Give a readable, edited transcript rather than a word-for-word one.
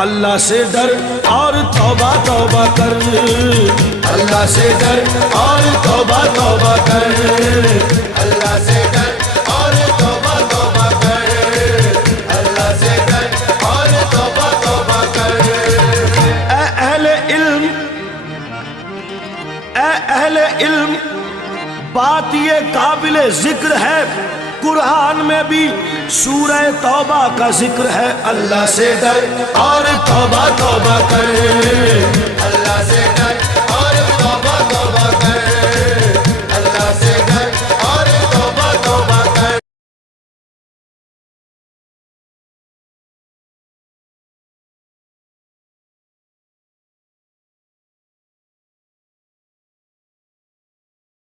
اللہ سے ڈر اور توبہ توبہ کر، اللہ سے ڈر اور توبہ توبہ کر، اللہ سے ڈر اور توبہ توبہ کر، اللہ سے ڈر اور توبہ توبہ کر۔ اے اہل علم، اے اہل علم، بات یہ قابل ذکر ہے، قرآن میں بھی سورہ توبہ کا ذکر ہے۔ اللہ سے ڈر اور توبہ توبہ کر، اللہ سے ڈر